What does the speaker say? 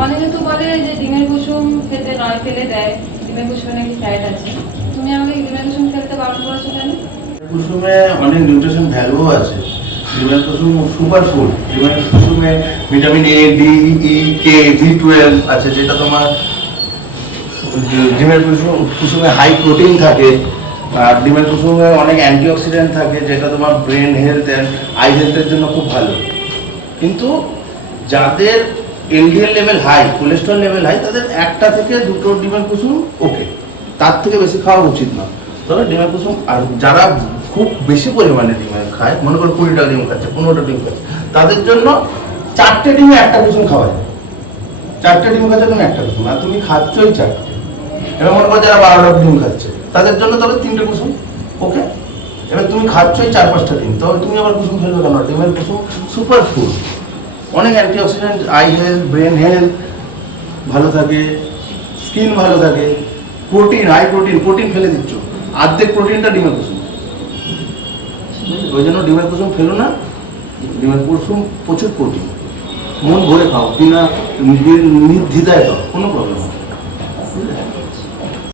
অনেকে তো বলে যে ডিমের কুসুম খেতে নয়, ফেলে দেয়, ডিমের কুসুমে নাকি ফ্যাট আছে। তুমি আমাকে ডিমের কুসুম ফেলতে বারণ করেছো কেন? কুসুমে অনেক নিউট্রিশন ভ্যালুও আছে। ডিমের কুসুম সুপার ফুড। ডিমের কুসুমে vitamin A, D, E, K, B12 আছে, যেটা তোমার ডিমের কুসুমে হাই প্রোটিন থাকে। আর ডিমের কুসুমে অনেক অ্যান্টিঅক্সিডেন্ট থাকে, যেটা তোমার ব্রেন হেলথ অ্যান্ড আই হেলথের জন্য খুব ভালো। কিন্তু যাদের LDL level high, cholesterol level high, তাদের একটা থেকে দুটো ডিমের কুসুম ওকে, তার থেকে বেশি খাওয়া উচিত না। তবে ডিমের কুসুম, আর যারা খুব বেশি পরিমাণে ডিমের খায়, মনে করো 20টা ডিম খাচ্ছে, 15টা ডিম খাচ্ছে, তাদের জন্য 4টে ডিমে একটা কুসুম খাওয়া যায়। 4টে ডিম খাচ্ছে তুমি একটা কুসুম, আর তুমি খাচ্ছই 4টে। এবার মনে করো যারা 12টা ডিম খাচ্ছে, তাদের জন্য তবে 3টে কুসুম ওকে। এবার তুমি খাচ্ছই 4-5টা ডিম, তবে তুমি আবার কুসুম ফেলবে কেন? ডিমের কুসুম সুপার ফুড, অনেক antioxidant, I health, brain health ভালো থাকে, স্কিন ভালো থাকে, প্রোটিন, হাই প্রোটিন। প্রোটিন ফেলে দিচ্ছ, অর্ধেক প্রোটিনটা ডিমের কুসুম। ওই জন্য ডিমের কুসুম ফেলো না। ডিমের কুসুম প্রচুর প্রোটিন, মন ভরে খাও, বিনা নির্দ্বিধায় খাও, কোনো প্রবলেম নেই।